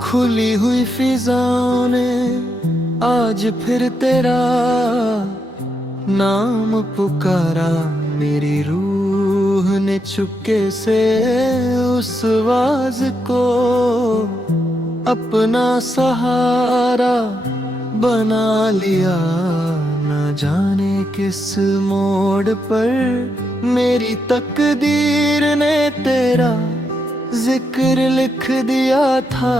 खुली हुई फिजाओं ने आज फिर तेरा नाम पुकारा, मेरी रूह ने चुपके से उस आवाज को अपना सहारा बना लिया। न जाने किस मोड़ पर मेरी तकदीर ने तेरा जिक्र लिख दिया था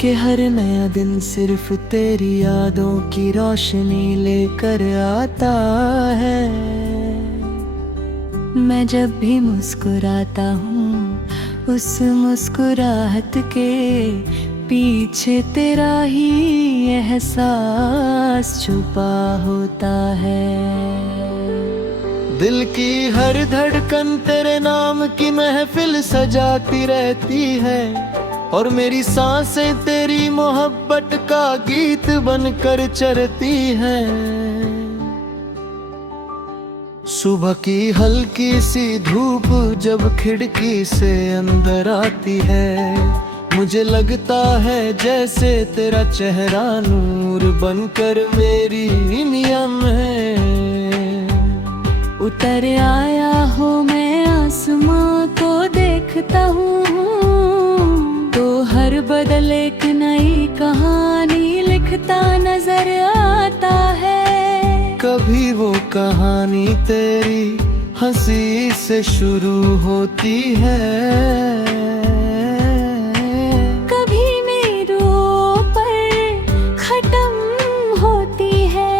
कि हर नया दिन सिर्फ तेरी यादों की रोशनी लेकर आता है। मैं जब भी मुस्कुराता हूँ उस मुस्कुराहट के पीछे तेरा ही एहसास छुपा होता है। दिल की हर धड़कन तेरे नाम की महफिल सजाती रहती है, और मेरी सांसें तेरी मोहब्बत का गीत बनकर चरती है। सुबह की हल्की सी धूप जब खिड़की से अंदर आती है, मुझे लगता है जैसे तेरा चेहरा नूर बनकर मेरी नियम में उतर आया हो। मैं आसमां को देखता हूँ तो हर बदल एक नई कहानी लिखता नजर आता है। कभी वो कहानी तेरी हंसी से शुरू होती है, कभी मेरों पर खत्म होती है।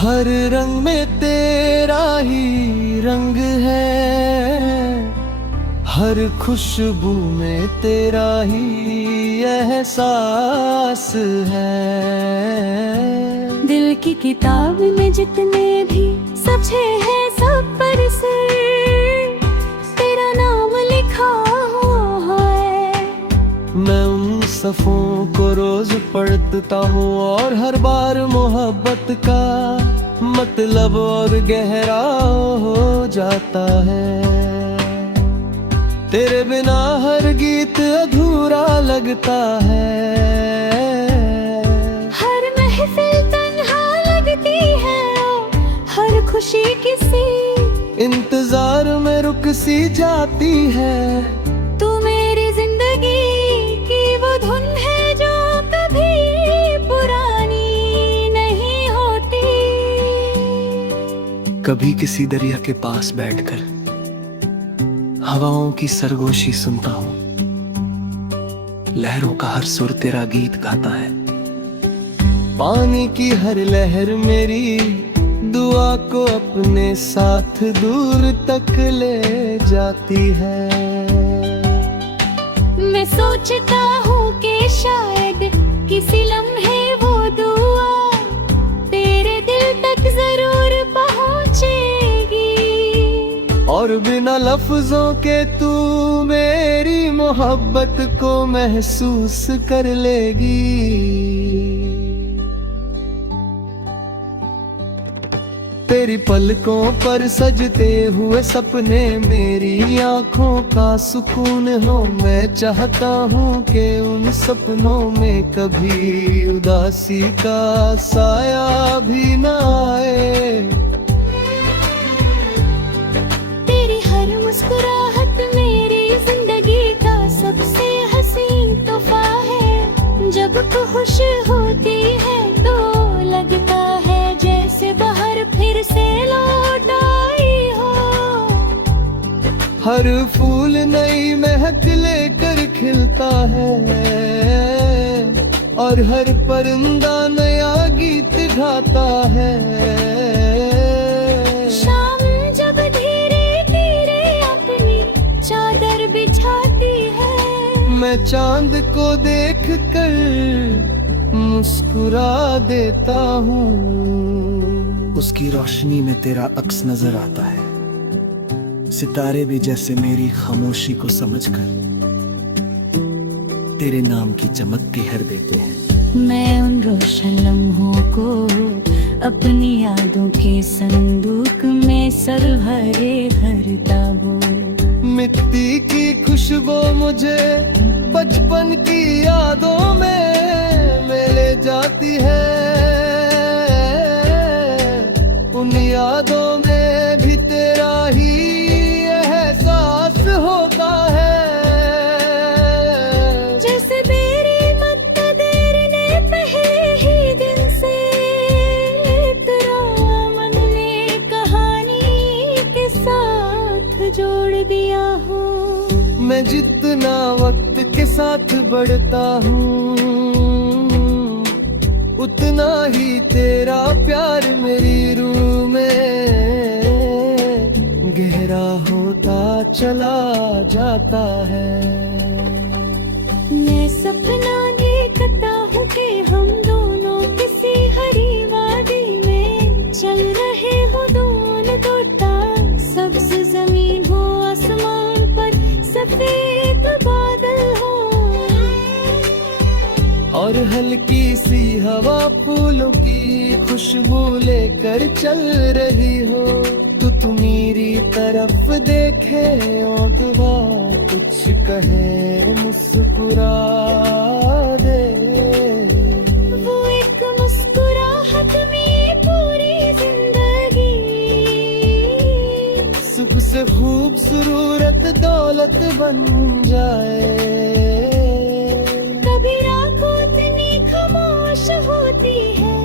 हर रंग में तेरा ही रंग है, हर खुशबू में तेरा ही एहसास है। दिल की किताब में जितने भी सफ़े हैं सब पर से तेरा नाम लिखा हुआ है। मैं उन सफ़ों को रोज पढ़ता हूँ और हर बार मोहब्बत का मतलब और गहरा हो जाता है। तेरे बिना हर गीत अधूरा लगता है, हर महफिल तन्हा लगती है, हर खुशी किसी इंतजार में रुक सी जाती है। तू मेरी जिंदगी की वो धुन है जो कभी पुरानी नहीं होती। कभी किसी दरिया के पास बैठकर हवाओं की सरगोशी सुनता हूँ, लहरों का हर सुर तेरा गीत गाता है। पानी की हर लहर मेरी दुआ को अपने साथ दूर तक ले जाती है। मैं सोचता हूँ कि शायद किसी लम्हे वो दुआ तेरे दिल तक जरूर पहुँचेगी, और बिना लफ्जों के तू मेरी मोहब्बत को महसूस कर लेगी। तेरी पलकों पर सजते हुए सपने मेरी आंखों का सुकून हो। मैं चाहता हूँ कि उन सपनों में कभी उदासी का साया भी न आए। तेरी हर मुस्कुराहट मेरी जिंदगी का सबसे हसीन तोहफा है। जब तू खुश होती है तो लगता है जैसे बाहर फिर से लौट आई हो। हर फूल नई महक लेकर खिलता है, और हर परिंदा नया गीत गाता है। शाम जब धीरे धीरे अपनी चादर बिछाती है, मैं चांद को देख कर मुस्कुरा देता हूँ। उसकी रोशनी में तेरा अक्स नजर आता है। सितारे भी जैसे मेरी खामोशी को समझकर तेरे नाम की चमक के हर देते हैं। मैं उन रोशन लम्हों को अपनी यादों के संदूक में सर भरे भरता वो। मिट्टी की खुशबू मुझे बचपन की यादों में ले जाती है। उन यादों में भी तेरा ही एहसास होता है। जैसे मेरी मक्तदीर ने पहले ही दिन से तेरा मन ने कहानी के साथ जोड़ दिया हो। मैं जितना वक्त के साथ बढ़ता हूँ, उतना ही तेरा प्यार मेरी रूह में गहरा होता चला जाता है। मैं सपना देखता हूँ कि हम दोनों किसी हरी वादी में चल रहे हो, दोनों तोता सब्ज जमीन हो, आसमान पर सफेद बादल हो, और हल्की सी हवा फूलों की खुशबू लेकर चल रही हो। तू मेरी तरफ देखे और दुआ कुछ कहे मुस्कुरा दे। वो एक मुस्कुराहट में पूरी जिंदगी सुख से खूबसूरत दौलत बन जाए। कभी रात इतनी खामोश होती है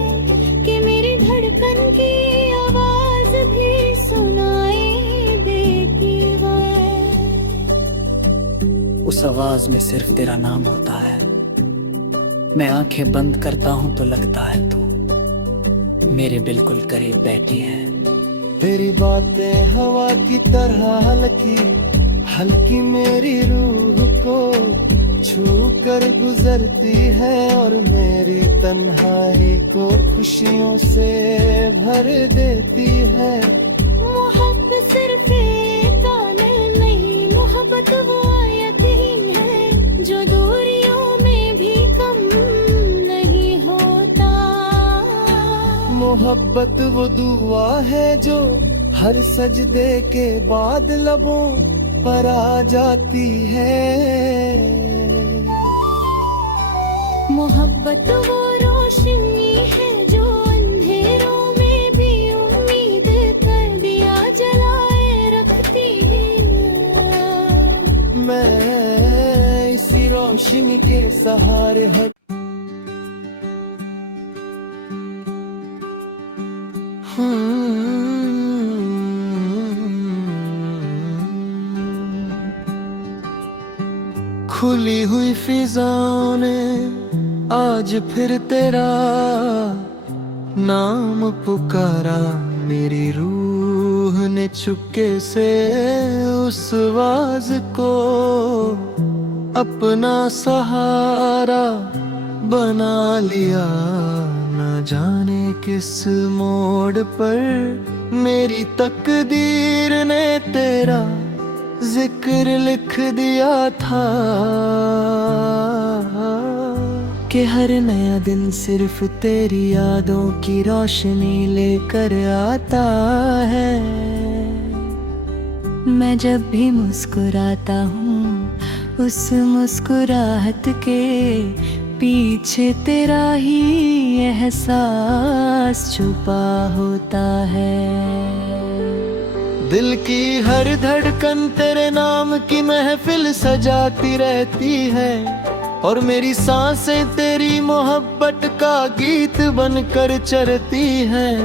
कि मेरी धड़कन की आवाज भी सुनाई देती है। उस आवाज में सिर्फ तेरा नाम होता है। मैं आंखें बंद करता हूं तो लगता है तू मेरे बिल्कुल करीब बैठी है। तेरी बातें हवा की तरह हल्की हल्की मेरी रूह को छू कर गुजरती है, और मेरी तन्हाई को खुशियों से भर देती है। मोहब्बत सिर्फ एक ताने नहीं, मोहब्बत वो आयत ही है जो दूरियों में भी कम नहीं होता। मोहब्बत वो दुआ है जो हर सजदे के बाद लबों पर आ जाती है। मोहब्बत वो रोशनी है जो अंधेरों में भी उम्मीद कर दिया जलाए रखती है। मैं इसी रोशनी के सहारे हर खुली हुई फिजाओं ने आज फिर तेरा नाम पुकारा। मेरी रूह ने चुपके से उस आवाज को अपना सहारा बना लिया। न जाने किस मोड़ पर मेरी तकदीर ने तेरा जिक्र लिख दिया था कि हर नया दिन सिर्फ तेरी यादों की रोशनी लेकर आता है। मैं जब भी मुस्कुराता हूँ उस मुस्कुराहट के पीछे तेरा ही एहसास छुपा होता है। दिल की हर धड़कन तेरे नाम की महफिल सजाती रहती है, और मेरी सांसें तेरी मोहब्बत का गीत बनकर चरती हैं।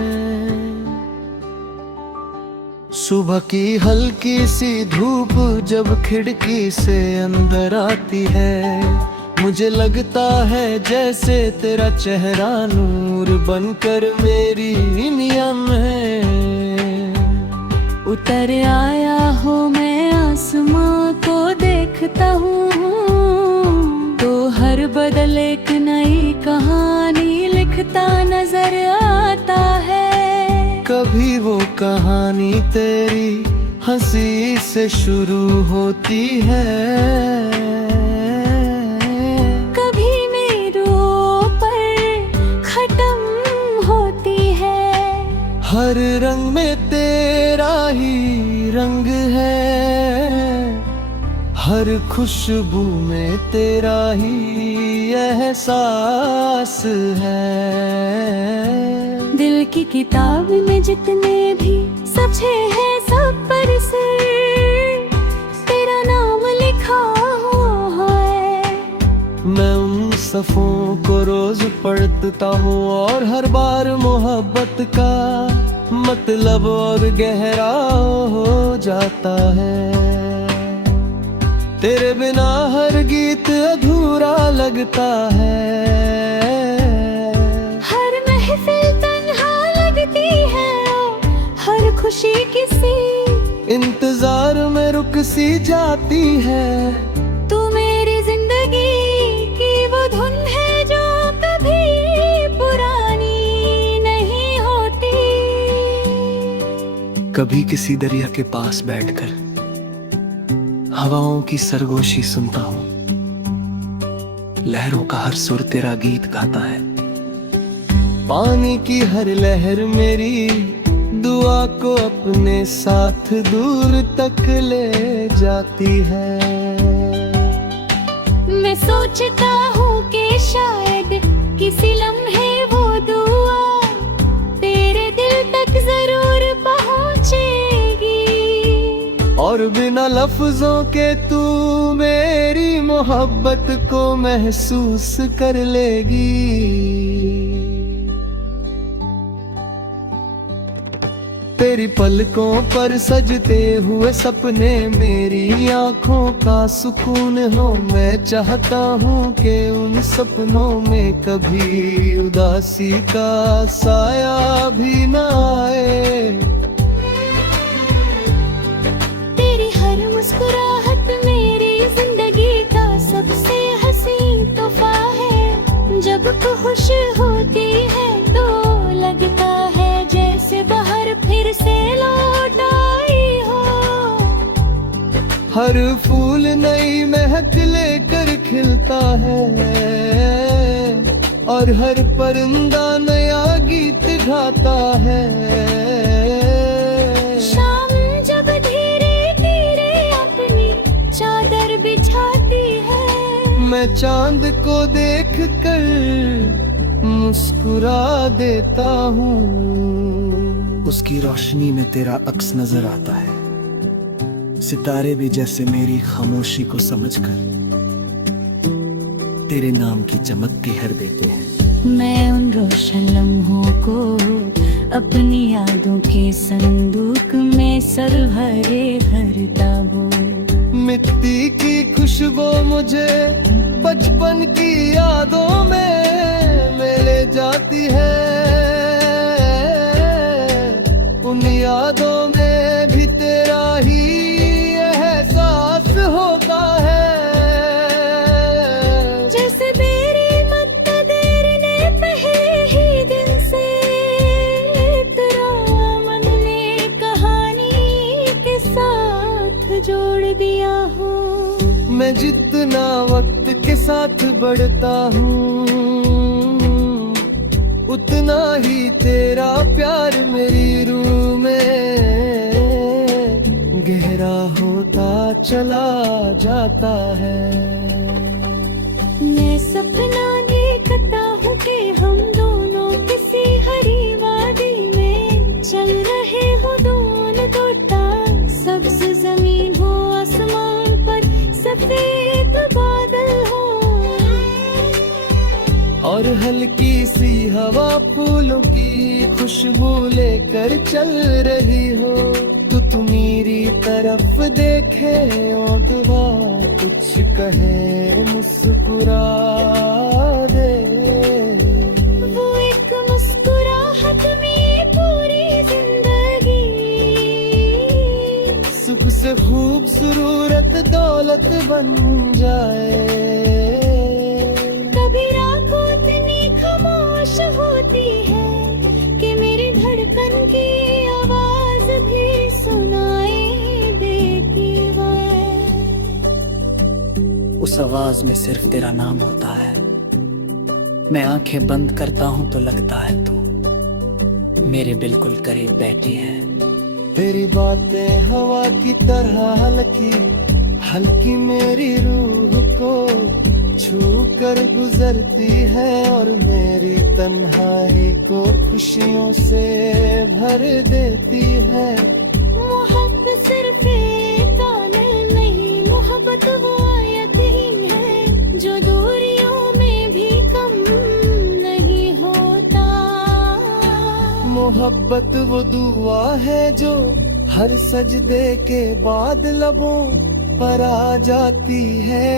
सुबह की हल्की सी धूप जब खिड़की से अंदर आती है, मुझे लगता है जैसे तेरा चेहरा नूर बनकर मेरी नियम में उतर आया हो। मैं आसमां को देखता हूँ तो हर बदल एक नई कहानी लिखता नजर आता है। कभी वो कहानी तेरी हंसी से शुरू होती है, कभी मेरों पर खत्म होती है। हर रंग में तेरा ही रंग है, हर खुशबू में तेरा ही एहसास है। दिल की किताब में जितने भी सचे हैं सब पर से तेरा नाम लिखा हुआ है। मैं उन सफ़ों को रोज पढ़ता हूँ और हर बार मोहब्बत का मतलब और गहरा हो जाता है। तेरे बिना हर गीत अधूरा लगता है, हर महफिल तन्हा लगती है, हर खुशी किसी इंतजार में रुक सी जाती है। तू मेरी जिंदगी की वो धुन है जो कभी पुरानी नहीं होती। कभी किसी दरिया के पास बैठकर हवाओं की सरगोशी सुनता हूँ, लहरों का हर सुर तेरा गीत गाता है। पानी की हर लहर मेरी दुआ को अपने साथ दूर तक ले जाती है। मैं सोचता हूँ कि शायद किसी लम्हे वो दुआ तेरे दिल तक जरूर पहुँचेगी, और बिना लफ्जों के तू मेरी मोहब्बत को महसूस कर लेगी। तेरी पलकों पर सजते हुए सपने मेरी आंखों का सुकून हो। मैं चाहता हूँ कि उन सपनों में कभी उदासी का साया भी न आए। तेरी हर मुस्कुराहट मेरी जिंदगी का सबसे हसीन तोहफा है। जब तू खुश होती है तो लगता है जैसे बाहर फिर से लौट आई हो। हर फूल नई महक लेकर खिलता है, और हर परिंदा नया गीत गाता है। शाम जब धीरे धीरे अपनी चादर बिछाती है, मैं चांद को देख कर मुस्कुरा देता हूँ। उसकी रोशनी में तेरा अक्स नजर आता है, सितारे भी जैसे मेरी खामोशी को समझकर तेरे नाम की चमक की हर देते हैं। मैं उन रोशन लम्हों को अपनी यादों के संदूक में सर भरे भरता वो। मिट्टी की खुशबू मुझे बचपन की यादों में ले जाती है। उन यादों में भी तेरा ही एहसास होता है। जैसे मेरी मुक़द्दर ने पहले ही दिन से तेरा मन ने कहानी के साथ जोड़ दिया हो। मैं जितना वक्त के साथ बढ़ता हूँ, उतना ही तेरा प्यार मेरी रूह में गहरा होता चला जाता है। मैं सपना देखता हूँ कि हम दोनों किसी हरी वादी में चल रहे हो दोनों तोता। सब्ज जमीन हो, आसमान पर सफेद बादल हो, और हल्की सी हवा फूलों की खुशबू लेकर चल रही हो। तू मेरी तरफ देखे और दुआ कुछ कहे मुस्कुरा दे। वो एक मुस्कुराहट में पूरी जिंदगी सुख से खूबसूरत दौलत बन जाए। कभी रातों इतनी खामोश होती है कि मेरी धड़कन की आवाज भी सुनाई देती है। उस आवाज में सिर्फ तेरा नाम होता है। मैं आंखें बंद करता हूँ तो लगता है तू मेरे बिल्कुल करीब बैठी है। तेरी बातें हवा की तरह हल्की हल्की मेरी रूह को छू कर गुजरती है और मेरी तन्हाई को खुशियों से भर देती है। मोहब्बत सिर्फ एक गाना नहीं, मोहब्बत वो आयत ही है जो दूरियों में भी कम नहीं होता। मोहब्बत वो दुआ है जो हर सजदे के बाद लबों पर आ जाती है।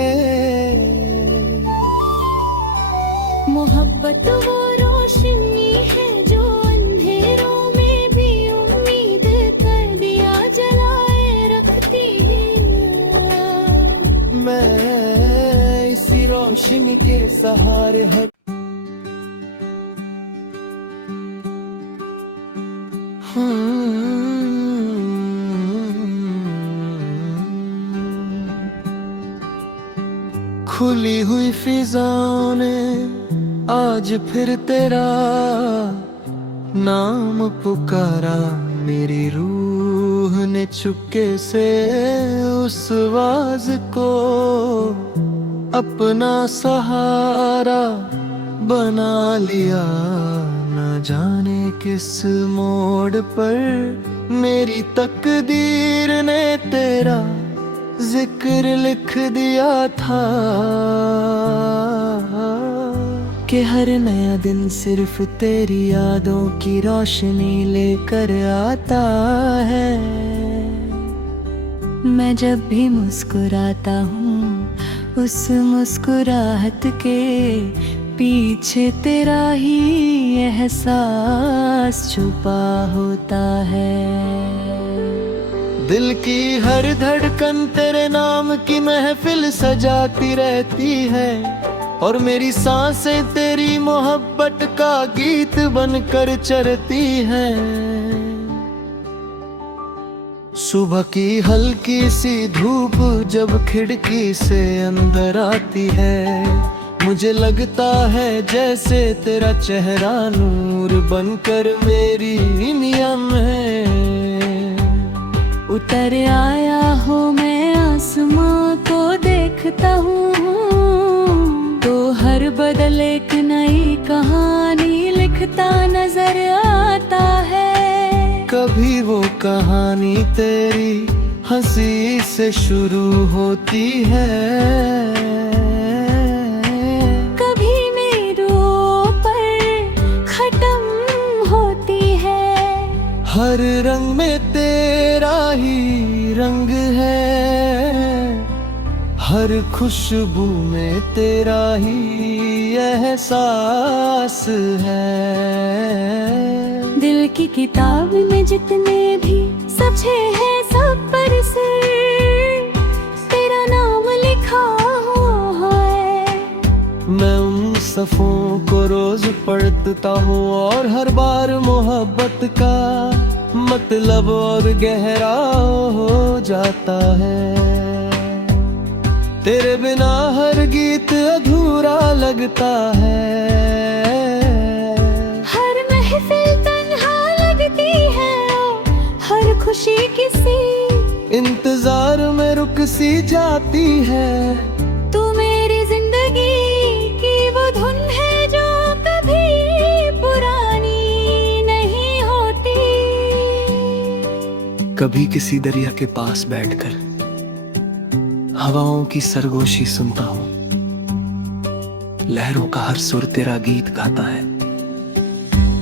मोहब्बत वो रोशनी है जो अंधेरों में भी उम्मीद कर दिया जलाए रखती है। मैं इसी रोशनी के सहारे हर खुली हुई फिजाओं ने आज फिर तेरा नाम पुकारा। मेरी रूह ने चुपके से उस आवाज को अपना सहारा बना लिया। न जाने किस मोड़ पर मेरी तकदीर ने तेरा जिक्र लिख दिया था कि हर नया दिन सिर्फ तेरी यादों की रोशनी लेकर आता है। मैं जब भी मुस्कुराता हूँ उस मुस्कुराहट के पीछे तेरा ही एहसास छुपा होता है। दिल की हर धड़कन तेरे नाम की महफिल सजाती रहती है और मेरी सांसें तेरी मोहब्बत का गीत बनकर चरती हैं। सुबह की हल्की सी धूप जब खिड़की से अंदर आती है, मुझे लगता है जैसे तेरा चेहरा नूर बनकर मेरी नियम में उतर आया हो। मैं आसमां को देखता हूँ तो हर बदल एक नई कहानी लिखता नजर आता है। कभी वो कहानी तेरी हंसी से शुरू होती है, कभी मेरों पर खत्म होती है। हर रंग में तेरा ही रंग है, हर खुशबू में तेरा ही एहसास है। दिल की किताब में जितने भी सचे हैं सब पर सिर तेरा नाम लिखा हुआ है। मैं उन सफ़ों को रोज पढ़ता हूँ और हर बार मोहब्बत का मतलब और गहरा हो जाता है। तेरे बिना हर गीत अधूरा लगता है, हर महफिल तन्हा लगती है, हर खुशी किसी इंतजार में रुक सी जाती है। तू मेरी जिंदगी की वो धुन है जो कभी पुरानी नहीं होती। कभी किसी दरिया के पास बैठकर हवाओं की सरगोशी सुनता हूँ, लहरों का हर सुर तेरा गीत गाता है।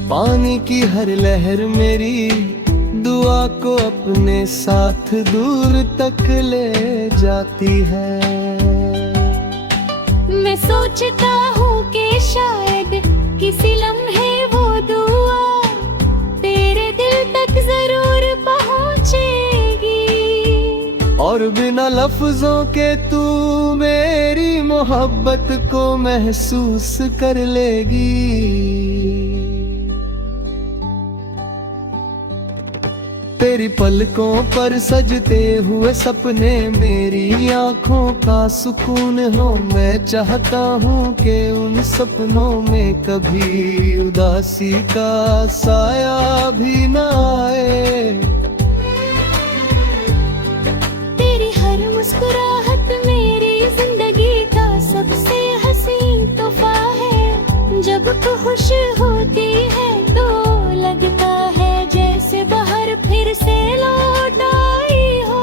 पानी की हर लहर मेरी दुआ को अपने साथ दूर तक ले जाती है। मैं सोचता हूँ कि शायद किसी लम्हे वो दुआ तेरे दिल तक जरूर पहुँचेगी और बिना लफ्जों के तू मेरी मोहब्बत को महसूस कर लेगी। तेरी पलकों पर सजते हुए सपने मेरी आंखों का सुकून हो। मैं चाहता हूँ कि उन सपनों में कभी उदासी का साया भी न आए। तेरी हर मुस्कुराहट मेरी जिंदगी का सबसे हसीन तोहफा है। जब तू खुश होती है तो लगता है जैसे बाहर फिर से लौट आई हो।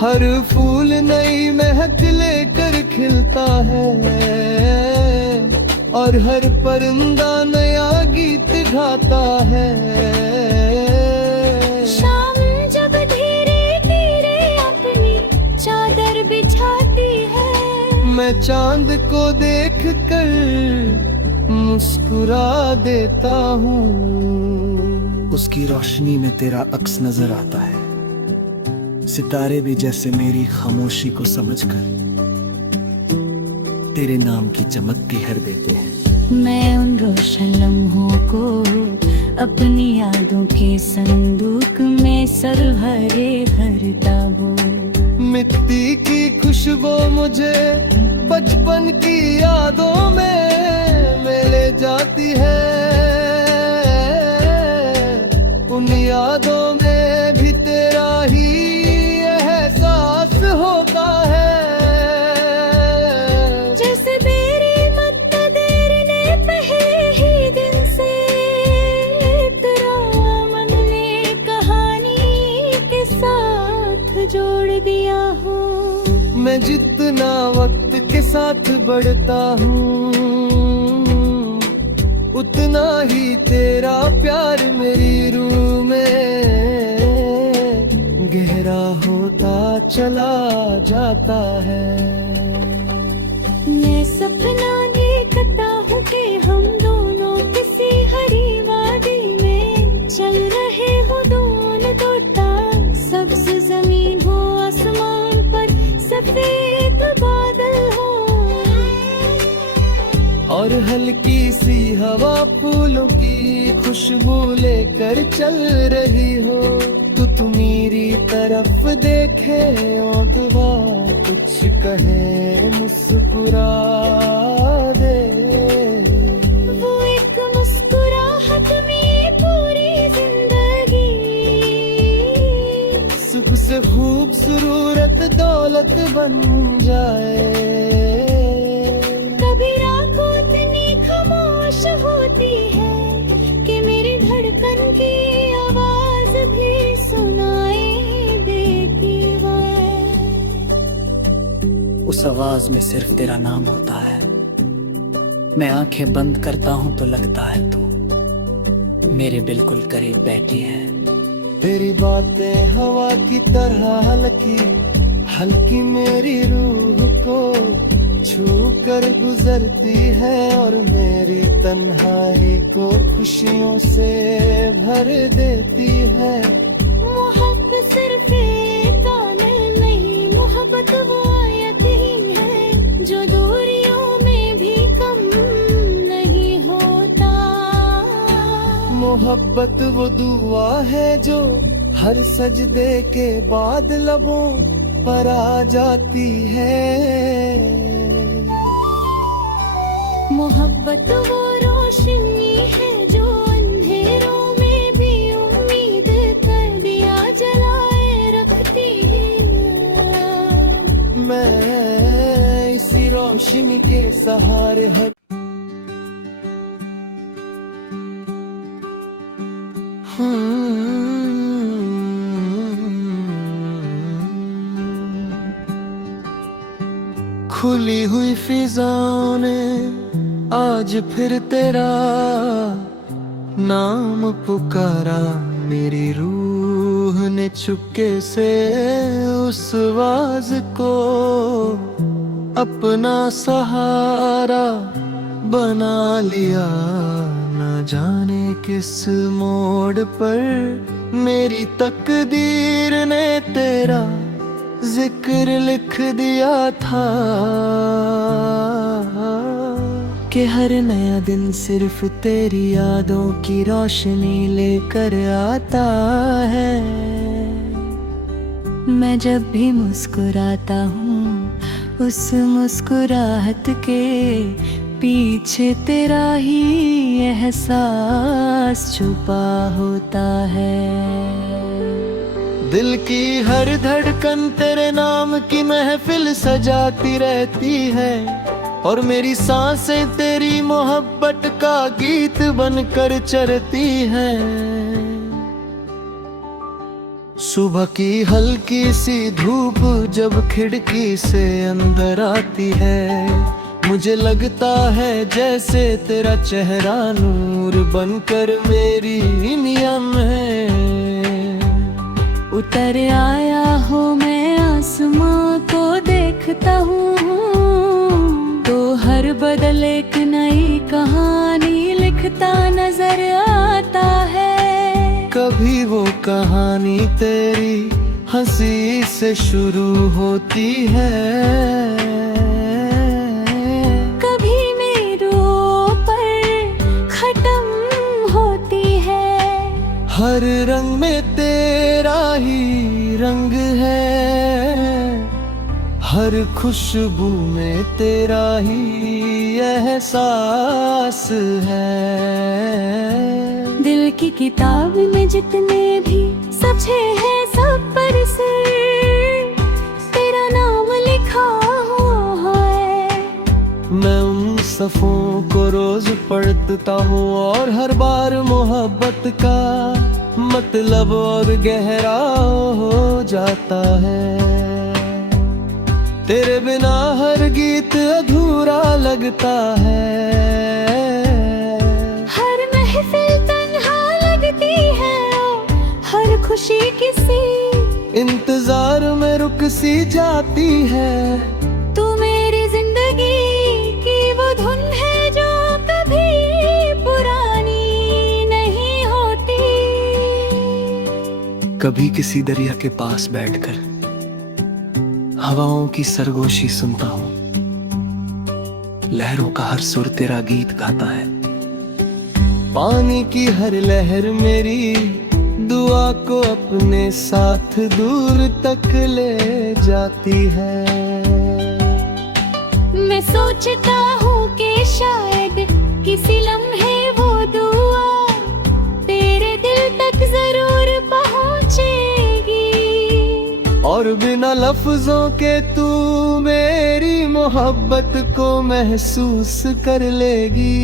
हर फूल नई महक लेकर खिलता है और हर परिंदा नया गीत गाता है। शाम जब धीरे धीरे अपनी चादर बिछाती है, मैं चांद को देख कर मुस्कुरा देता हूँ। उसकी रोशनी में तेरा अक्स नजर आता है। सितारे भी जैसे मेरी खामोशी को समझकर तेरे नाम की चमक की हर देते हैं। मैं उन रोशन लम्हों को अपनी यादों के संदूक में सर भरे भरता वो। मिट्टी की खुशबू मुझे बचपन की यादों में ले जाती है। उन यादों में भी तेरा ही एहसास होता है। जैसे तेरी मक्तदीर ने पहले ही दिन से तेरा मन ने कहानी के साथ जोड़ दिया हो। मैं जितना वक्त के साथ बढ़ता हूँ उतना ही तेरा प्यार मेरी रूह में गहरा होता चला जाता है। मैं सपना देखता हूँ कि हम दोनों किसी हरी वादी में चल रहे हो दोनों तोता। सब्ज जमीन हो आसमान पर सफेद बादल हो और हल्की सी हवा फूलों की खुशबू लेकर चल रही हो। तू मेरी तरफ देखे और दुआ कुछ कहे मुस्कुरा दे। वो एक मुस्कुराहट में पूरी जिंदगी सुख से खूबसूरत दौलत बन जाए। कभी रातों इतनी खामोश होती है कि मेरी धड़कन की आवाज भी सुनाई देती है। उस आवाज में सिर्फ तेरा नाम होता है। मैं आंखें बंद करता हूँ तो लगता है तू मेरे बिल्कुल करीब बैठी है। तेरी बातें हवा की तरह हल्की हल्की मेरी रूह को छू कर गुजरती है और मेरी तन्हाई को खुशियों से भर देती है। मोहब्बत सिर्फ एक गाना नहीं, मोहब्बत वो आयत ही है जो दूरियों में भी कम नहीं होता। मोहब्बत वो दुआ है जो हर सजदे के बाद लबों पर आ जाती है। मोहब्बत वो रोशनी है जो अंधेरों में भी उम्मीद कर दिया जलाए रखती है। मैं इसी रोशनी के सहारे हर खुली हुई फिजाओं ने आज फिर तेरा नाम पुकारा। मेरी रूह ने चुपके से उस आवाज को अपना सहारा बना लिया। न जाने किस मोड़ पर मेरी तकदीर ने तेरा जिक्र लिख दिया था के हर नया दिन सिर्फ तेरी यादों की रोशनी लेकर आता है। मैं जब भी मुस्कुराता हूँ उस मुस्कुराहट के पीछे तेरा ही एहसास छुपा होता है। दिल की हर धड़कन तेरे नाम की महफिल सजाती रहती है और मेरी सांसें तेरी मोहब्बत का गीत बनकर चलती हैं। सुबह की हल्की सी धूप जब खिड़की से अंदर आती है, मुझे लगता है जैसे तेरा चेहरा नूर बनकर मेरी नियम में उतर आया हो। मैं आसमां को देखता हूँ तो हर बदल एक नई कहानी लिखता नजर आता है। कभी वो कहानी तेरी हंसी से शुरू होती है, कभी मेरों पर खत्म होती है। हर रंग में तेरा ही रंग है, हर खुशबू में तेरा ही एहसास है। दिल की किताब में जितने भी सचे हैं सब पर से तेरा नाम लिखा हुआ है। मैं उन सफ़ों को रोज पढ़ता हूँ और हर बार मोहब्बत का मतलब और गहरा हो जाता है। तेरे बिना हर गीत अधूरा लगता है, हर महफिल तन्हा लगती है, हर खुशी किसी इंतजार में रुक सी जाती है। तू मेरी जिंदगी की वो धुन है जो कभी पुरानी नहीं होती। कभी किसी दरिया के पास बैठकर हवाओं की सरगोशी सुनता हूँ, लहरों का हर सुर तेरा गीत गाता है। पानी की हर लहर मेरी दुआ को अपने साथ दूर तक ले जाती है। मैं सोचता हूँ कि शायद किसी लम्हे वो दुआ तेरे दिल तक जरूर पहुँचेगी और बिना लफ्जों के तू मेरी मोहब्बत को महसूस कर लेगी।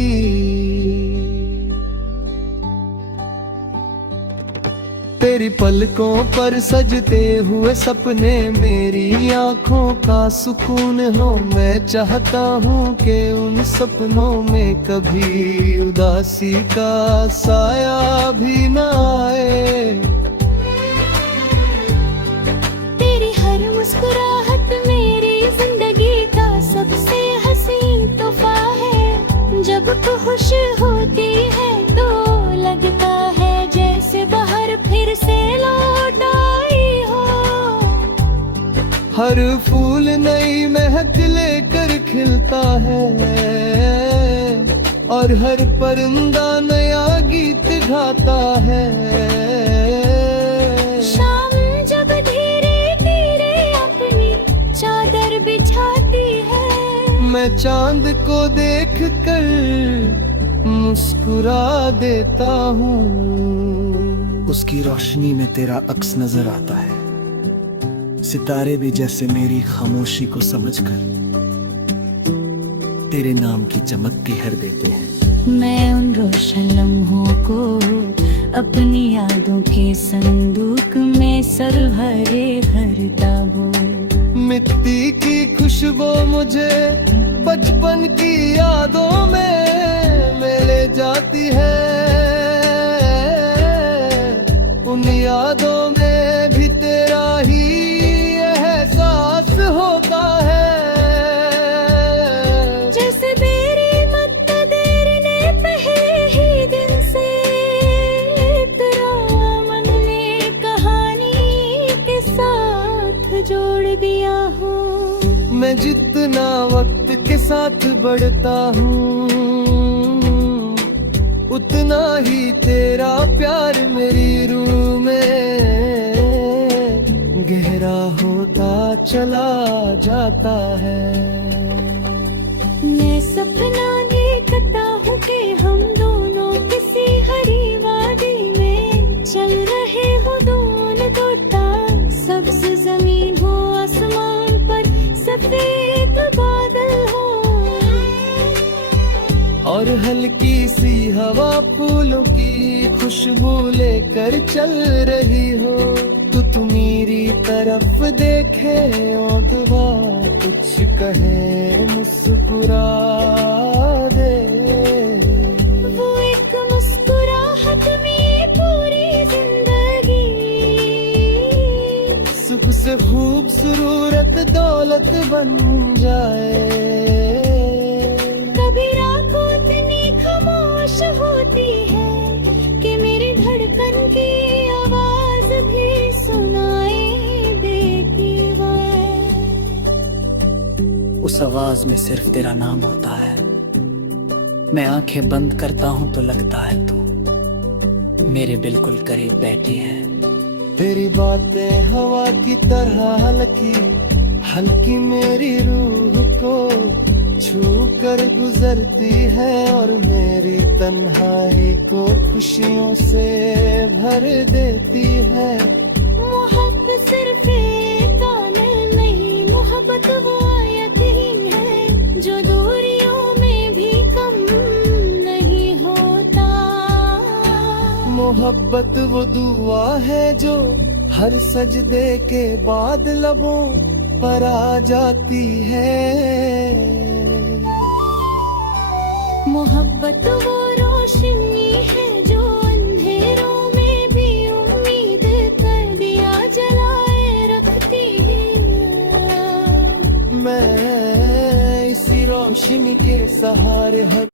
तेरी पलकों पर सजते हुए सपने मेरी आंखों का सुकून हो। मैं चाहता हूँ कि उन सपनों में कभी उदासी का साया भी न आए। तेरी हर मुस्कुराहट मेरी जिंदगी का सबसे हसीन तोहफा है। जब तू खुश होती है तो लगता है जैसे बाहर फिर से लौट आई हो। हर फूल नई महक लेकर खिलता है और हर परिंदा नया गीत गाता है। शाम जब धीरे धीरे अपनी चादर बिछाती है, मैं चांद को देख कर मुस्कुरा देता हूँ। उसकी रोशनी में तेरा अक्स नजर आता है, सितारे भी जैसे मेरी खामोशी को समझकर तेरे नाम की चमक की हर देते हैं। मैं उन रोशन लम्हों को अपनी यादों के संदूक में सर भरे भरता हूँ। मिट्टी की खुशबू मुझे बचपन की यादों में ले जाती है। उन यादों में भी तेरा ही एहसास होता है। जैसे मेरी मक्तदीर ने पहले ही दिन से तेरा मन ने कहानी के साथ जोड़ दिया हूँ। मैं जितना वक्त के साथ बढ़ता हूँ उतना ही तेरा प्यार मेरी रूह में गहरा होता चला जाता है। मैं सपना देखता हूँ कि हम दोनों किसी हरी वादी में चल रहे हो, दोनों तोता सब्ज जमीन हो, आसमान पर सफेद बादल हो, और हल्की सी हवा फूलों की खुशबू लेकर चल रही हो। तू मेरी तरफ देखे अगवा कुछ कहे मुस्कुरा दे। वो एक मुस्कुराहट में पूरी जिंदगी सुख से खूबसूरत दौलत बन जाए। कभी रात इतनी खामोश होती है कि मेरी धड़कन की आवाज भी सुनाई देती है। उस आवाज में सिर्फ तेरा नाम होता है। मैं आंखें बंद करता हूं तो लगता है तू मेरे बिल्कुल करीब बैठी है। तेरी बातें हवा की तरह हल्की हल्की मेरी रूह को छू कर गुजरती है, और मेरी तन्हाई को खुशियों से भर देती है। मोहब्बत सिर्फ एक गाना नहीं, मोहब्बत वो आयत ही है जो दूरियों में भी कम नहीं होता। मोहब्बत वो दुआ है जो हर सजदे के बाद लबों पर आ जाती है। मोहब्बत वो रोशनी है जो अंधेरों में भी उम्मीद कर दिया जलाए रखती है। मैं इसी रोशनी के सहारे हर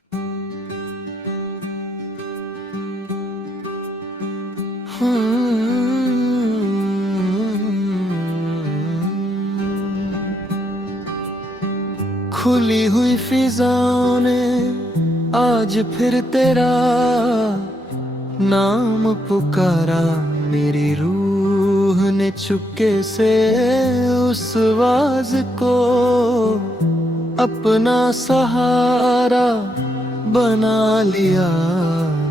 खुली हुई फिजाओं ने आज फिर तेरा नाम पुकारा। मेरी रूह ने चुपके से उस आवाज को अपना सहारा बना लिया।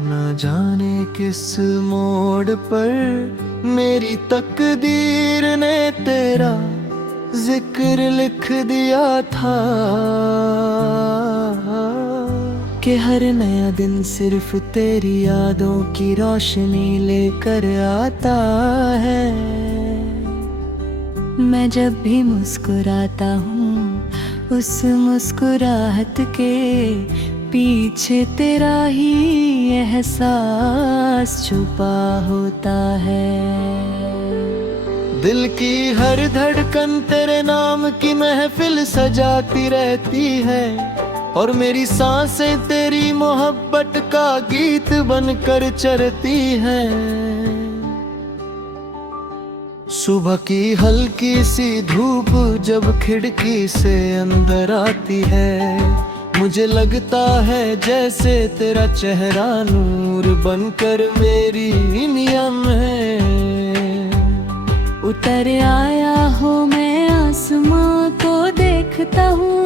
न जाने किस मोड़ पर मेरी तकदीर ने तेरा जिक्र लिख दिया था कि हर नया दिन सिर्फ तेरी यादों की रोशनी लेकर आता है। मैं जब भी मुस्कुराता हूँ उस मुस्कुराहट के पीछे तेरा ही एहसास छुपा होता है। दिल की हर धड़कन तेरे नाम की महफिल सजाती रहती है, और मेरी सांसें तेरी मोहब्बत का गीत बनकर चरती हैं। सुबह की हल्की सी धूप जब खिड़की से अंदर आती है, मुझे लगता है जैसे तेरा चेहरा नूर बनकर मेरी नियम में उतर आया हो। मैं आसमां को देखता हूँ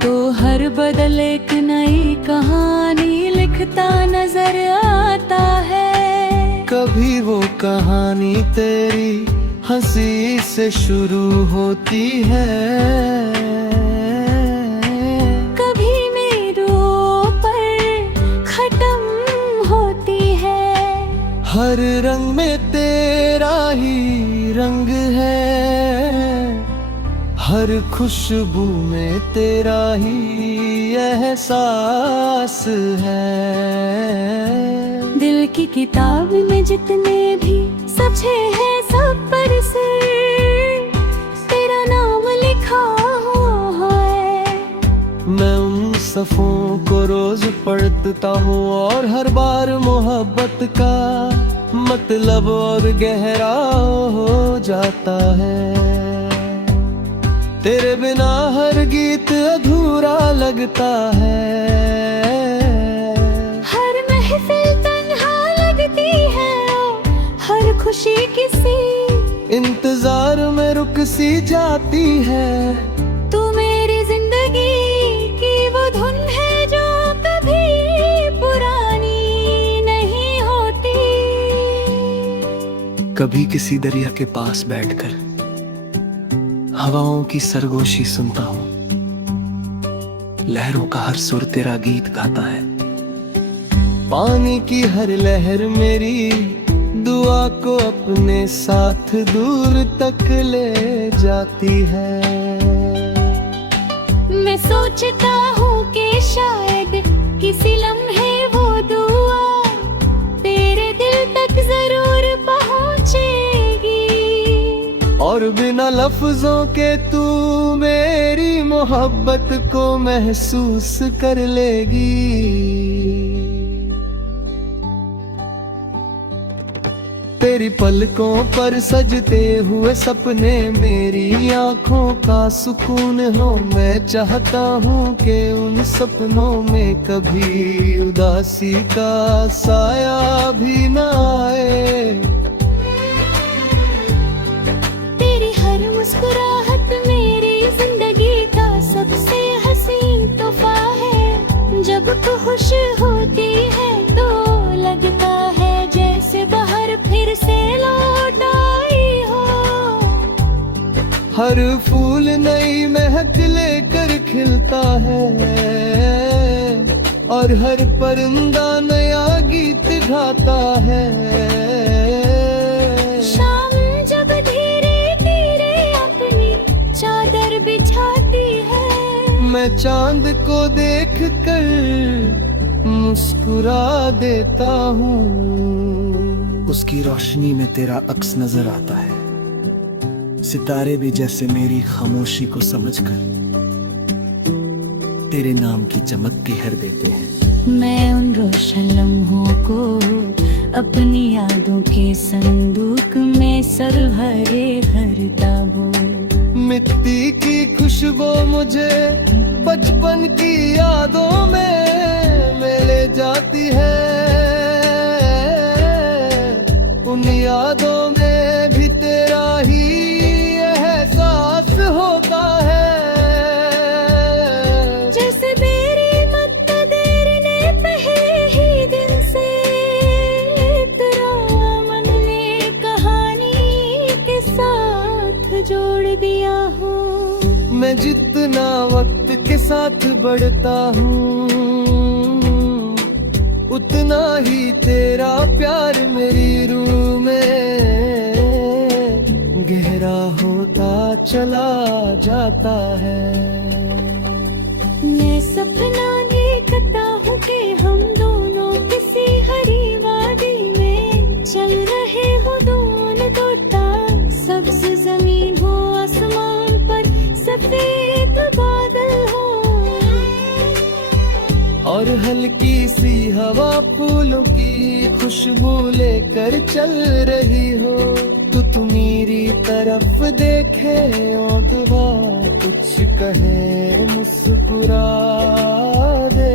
तो हर बदल एक नई कहानी लिखता नजर आता है। कभी वो कहानी तेरी हंसी से शुरू होती है, कभी मेरों पर खत्म होती है। हर रंग में तेरा ही रंग है, हर खुशबू में तेरा ही एहसास है। दिल की किताब में जितने भी सचे हैं सब पर से तेरा नाम लिखा हुआ है। मैं उन सफ़ों को रोज पढ़ता हूँ और हर बार मोहब्बत का मतलब और गहरा हो जाता है। तेरे बिना हर गीत अधूरा लगता है। खुशी किसी इंतजार में रुक सी जाती है। तू मेरी जिंदगी की वो धुन है जो कभी पुरानी नहीं होती। कभी किसी दरिया के पास बैठकर हवाओं की सरगोशी सुनता हूँ, लहरों का हर सुर तेरा गीत गाता है। पानी की हर लहर मेरी दुआ को अपने साथ दूर तक ले जाती है। मैं सोचता हूँ कि शायद किसी लम्हे वो दुआ तेरे दिल तक जरूर पहुँचेगी। और बिना लफ्जों के तू मेरी मोहब्बत को महसूस कर लेगी। तेरी पलकों पर सजते हुए सपने मेरी आंखों का सुकून हो। मैं चाहता हूँ कि उन सपनों में कभी उदासी का साया भी न आए। तेरी हर मुस्कुराहट मेरी जिंदगी का सबसे हसीन तोहफा है। जब तू खुश होती है तो लगता है जैसे बाहर फिर से लौट आई हो। हर फूल नई महक लेकर खिलता है और हर परिंदा नया गीत गाता है। शाम जब धीरे धीरे अपनी चादर बिछाती है, मैं चांद को देख कर मुस्कुरा देता हूँ। उसकी रोशनी में तेरा अक्स नजर आता है। सितारे भी जैसे मेरी खामोशी को समझकर तेरे नाम की चमक की हर देते हैं। मैं उन रोशन लम्हों को अपनी यादों के संदूक में सर भरे भरता वो। मिट्टी की खुशबू मुझे बचपन की यादों में ले जाती है। उन यादों में भी तेरा ही एहसास होता है। जैसे मेरी मक्तदर ने पहले ही दिन से तेरा मन ने कहानी के साथ जोड़ दिया हो। मैं जितना वक्त के साथ बढ़ता हूँ उतना ही तेरा प्यार मेरी रूह में गहरा होता चला जाता है। मैं सपना देखता हूँ कि हम दोनों किसी हरी वादी में चल रहे हो दोनों तोता। सब्ज जमीन हो आसमान पर सफेद बादल हो और हल्की सी हवा फूलों की खुशबू लेकर चल रही हो। तू मेरी तरफ देखे और दुआ कुछ कहे मुस्कुरा दे।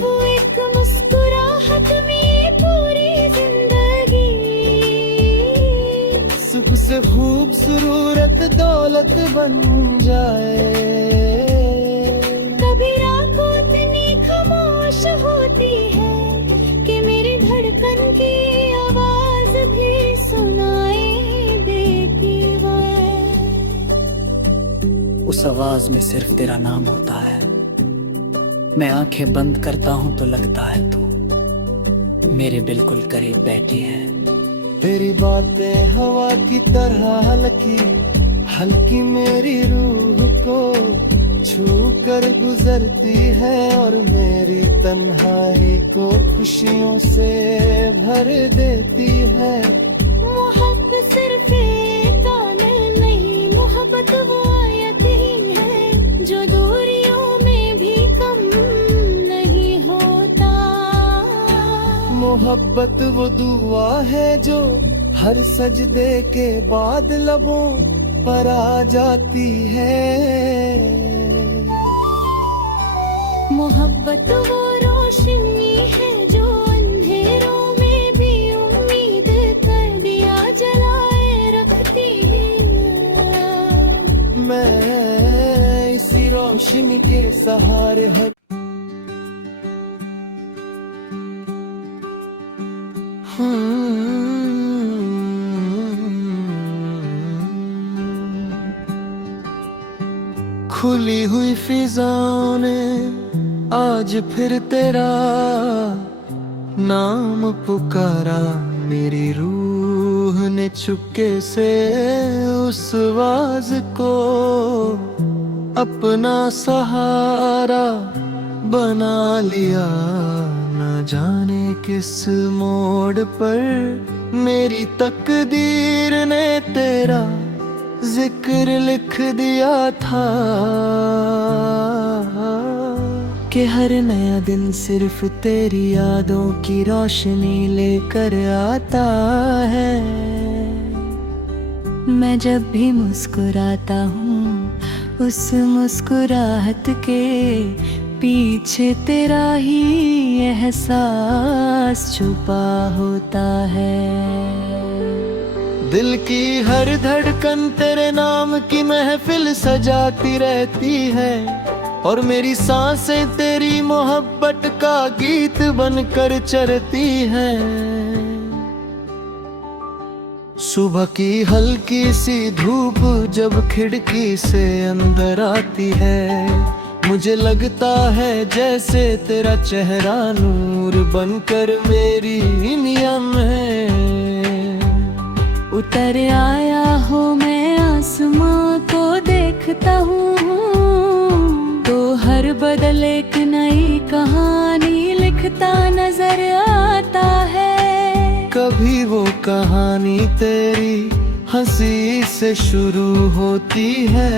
वो एक मुस्कुराहट में पूरी जिंदगी सुख से खूबसूरत दौलत बन जाए। कभी रातों इतनी खामोश होती है कि मेरी धड़कन की आवाज भी सुनाई देती है। उस आवाज में सिर्फ तेरा नाम होता है। मैं आंखें बंद करता हूँ तो लगता है तू मेरे बिल्कुल करीब बैठी है। तेरी बातें हवा की तरह हल्की हल्की मेरी रूह को छू कर गुजरती है और मेरी तन्हाई को खुशियों से भर देती है। मोहब्बत सिर्फ एक गाना नहीं, मोहब्बत वो आयत ही है जो दूरियों में भी कम नहीं होता। मोहब्बत वो दुआ है जो हर सजदे के बाद लबों पर आ जाती है। मोहब्बत वो रोशनी है जो अंधेरों में भी उम्मीद पानी के सहारे हर खुली हुई फिजाओं ने आज फिर तेरा नाम पुकारा, मेरी रूह ने चुपके से उस आवाज को अपना सहारा बना लिया। न जाने किस मोड़ पर मेरी तकदीर ने तेरा जिक्र लिख दिया था कि हर नया दिन सिर्फ तेरी यादों की रोशनी लेकर आता है। मैं जब भी मुस्कुराता हूँ उस मुस्कुराहट के पीछे तेरा ही एहसास छुपा होता है। दिल की हर धड़कन तेरे नाम की महफिल सजाती रहती है और मेरी सांसें तेरी मोहब्बत का गीत बनकर चरती हैं। सुबह की हल्की सी धूप जब खिड़की से अंदर आती है, मुझे लगता है जैसे तेरा चेहरा नूर बनकर मेरी नियम में उतर आया हो। मैं आसमां को देखता हूँ तो हर बदल एक नई कहानी लिखता नजर आता है। कभी वो कहानी तेरी हंसी से शुरू होती है,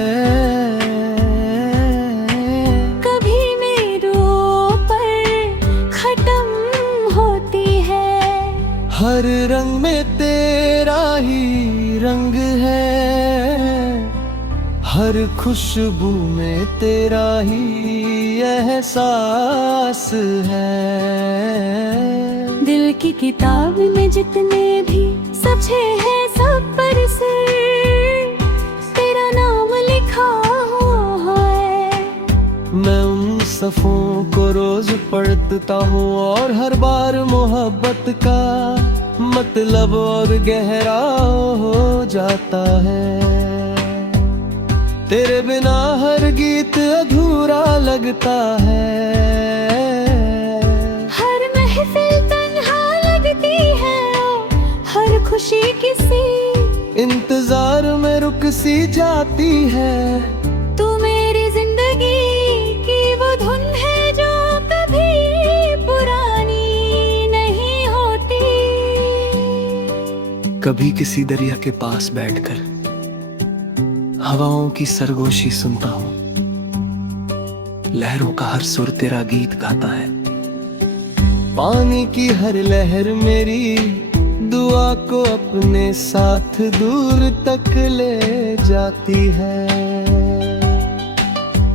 कभी मेरों पर खत्म होती है। हर रंग में तेरा ही रंग है, हर खुशबू में तेरा ही एहसास है। दिल की किताब में जितने भी सचे हैं सब पर से तेरा नाम लिखा हुआ है। मैं उन सफ़ों को रोज पढ़ता हूँ और हर बार मोहब्बत का मतलब और गहरा हो जाता है। तेरे बिना हर गीत अधूरा लगता है, हर महफिल तन्हा लगती है, हर खुशी किसी इंतजार में रुक सी जाती है। तू मेरी जिंदगी की वो धुन है जो कभी पुरानी नहीं होती। कभी किसी दरिया के पास बैठकर हवाओं की सरगोशी सुनता हूँ, लहरों का हर सुर तेरा गीत गाता है। पानी की हर लहर मेरी दुआ को अपने साथ दूर तक ले जाती है।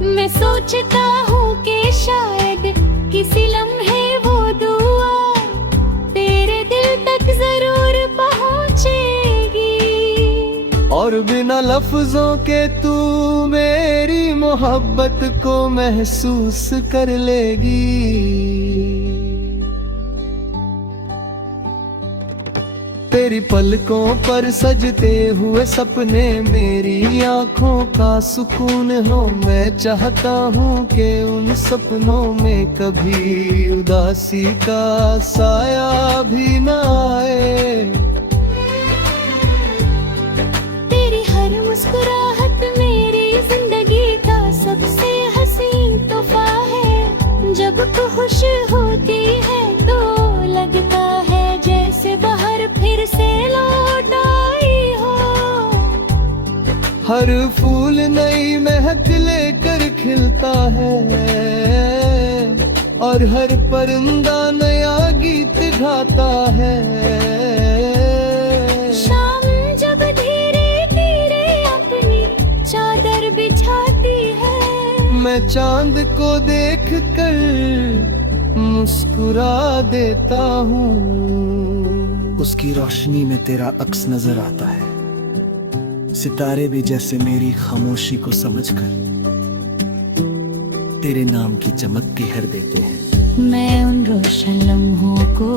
मैं सोचता हूँ कि शायद किसी लम्हे वो दुआ तेरे दिल तक जरूर पहुँचेगी और बिना लफ्जों के तू मेरी मोहब्बत को महसूस कर लेगी। तेरी पलकों पर सजते हुए सपने मेरी आंखों का सुकून हो। मैं चाहता हूँ कि उन सपनों में कभी उदासी का साया भी न आए। तेरी हर मुस्कुराहट मेरी जिंदगी का सबसे हसीन तोहफा है। जब तू खुश होती है तो लगता है जैसे बाहर फिर से लौट आई हो। हर फूल नई महक लेकर खिलता है और हर परिंदा नया गीत गाता है। शाम जब धीरे धीरे अपनी चादर बिछाती है, मैं चांद को देख कर मुस्कुरा देता हूँ। उसकी रोशनी में तेरा अक्स नजर आता है, सितारे भी जैसे मेरी खामोशी को समझकर तेरे नाम की चमक के हर देते हैं। मैं उन रोशन लम्हों को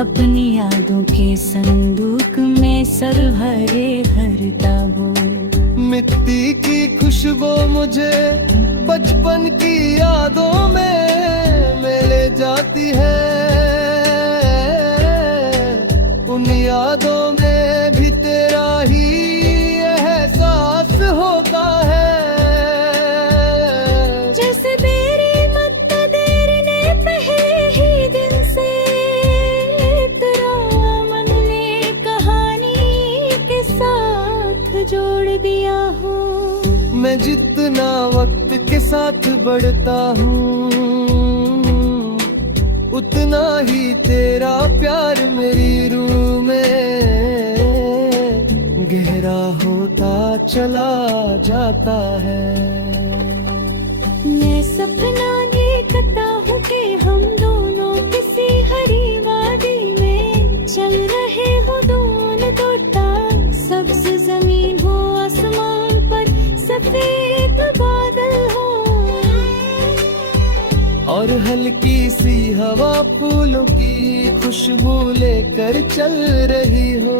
अपनी यादों के संदूक में सर भरे भरता वो। मिट्टी की खुशबू मुझे बचपन की यादों में ले जाती है। उन यादों में भी तेरा ही एहसास होता है। जैसे तेरी मक्तदीर ने पहले ही दिन से तेरा मन ने कहानी के साथ जोड़ दिया हो। मैं जितना वक्त के साथ बढ़ता हूँ, उतना ही तेरा प्यार मेरी रूह में गहरा होता चला जाता है। मैं सपना देखता हूँ कि हम दोनों किसी हरी वादी में चल रहे हो, दोनों तोता सब्ज जमीन हो, आसमान पर सफेद बादल हो, और हल्की सी हवा फूलों की खुशबू लेकर चल रही हो।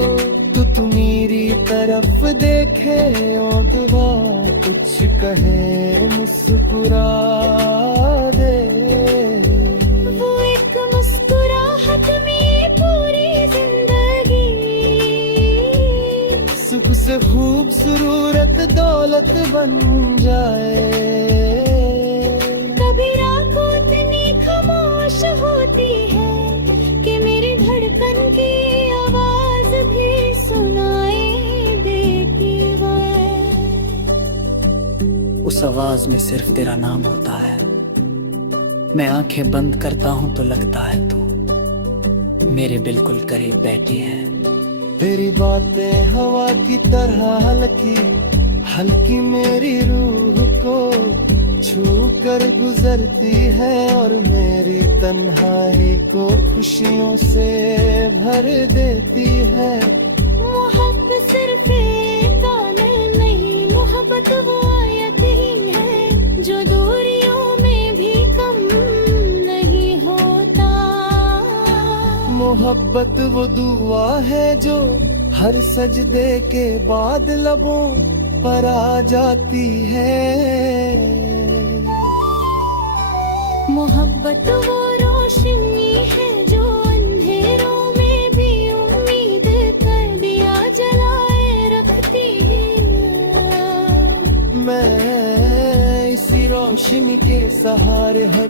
तू मेरी तरफ देखे और दुआ कुछ कहे मुस्कुरा दे। वो एक मुस्कुराहट में पूरी जिंदगी सुख से खूबसूरत दौलत बन जाए। कभी रात इतनी खामोश होती है कि मेरी धड़कन की आवाज भी सुनाई देती है। उस आवाज में सिर्फ तेरा नाम होता है। मैं आंखें बंद करता हूं तो लगता है तू मेरे बिल्कुल करीब बैठी है। तेरी बातें हवा की तरह हल्की हल्की मेरी रूह को छू कर गुजरती है, और मेरी तन्हाई को खुशियों से भर देती है। मोहब्बत सिर्फ एक आनंद नहीं, मोहब्बत वो आयत ही है जो दूरियों में भी कम नहीं होता। मोहब्बत वो दुआ है जो हर सजदे के बाद लबों पर आ जाती है। मोहब्बत वो रोशनी है जो अंधेरों में भी उम्मीद कर दिया जलाए रखती है। मैं इसी रोशनी के सहारे हर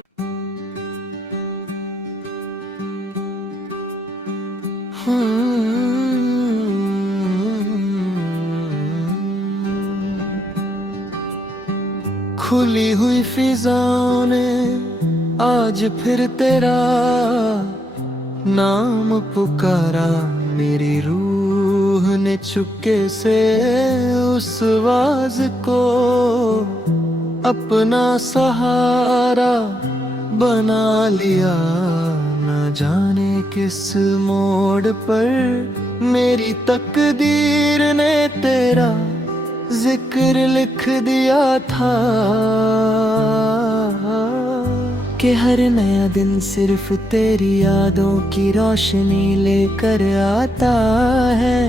खुली हुई फिजाओं ने आज फिर तेरा नाम पुकारा। मेरी रूह ने चुपके से उस आवाज को अपना सहारा बना लिया। न जाने किस मोड़ पर मेरी तकदीर ने तेरा जिक्र लिख दिया था कि हर नया दिन सिर्फ तेरी यादों की रोशनी लेकर आता है।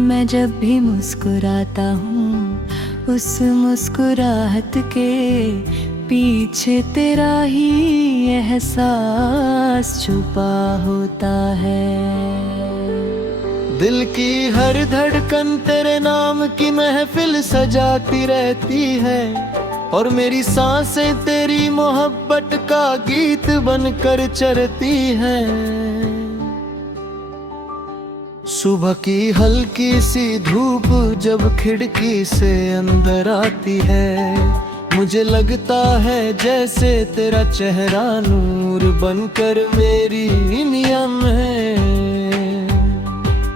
मैं जब भी मुस्कुराता हूँ उस मुस्कुराहट के पीछे तेरा ही एहसास छुपा होता है। दिल की हर धड़कन तेरे नाम की महफिल सजाती रहती है, और मेरी सांसें तेरी मोहब्बत का गीत बनकर चरती हैं। सुबह की हल्की सी धूप जब खिड़की से अंदर आती है, मुझे लगता है जैसे तेरा चेहरा नूर बनकर मेरी नियम में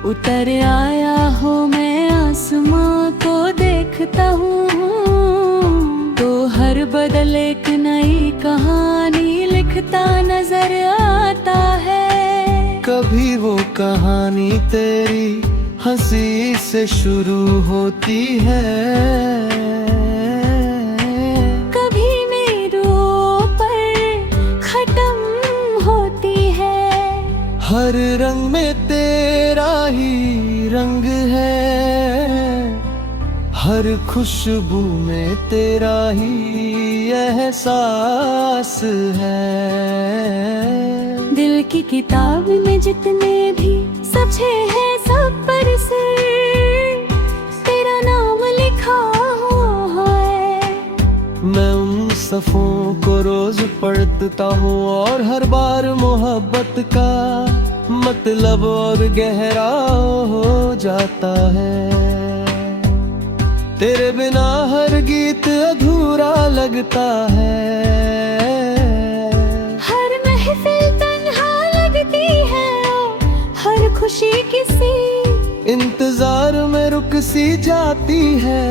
उतर आया हो। मैं आसमां को देखता हूँ तो हर बदल एक नई कहानी लिखता नजर आता है। कभी वो कहानी तेरी हंसी से शुरू होती है, हर रंग में तेरा ही रंग है, हर खुशबू में तेरा ही एहसास है। दिल की किताब में जितने भी सचे हैं सब पर से तेरा नाम लिखा हुआ है। मैं उन सफ़ों को रोज पढ़ता हूँ और हर बार मोहब्बत का मतलब और गहरा हो जाता है। तेरे बिना हर गीत अधूरा लगता है, हर महफिल तन्हा लगती है, हर खुशी किसी इंतजार में रुक सी जाती है।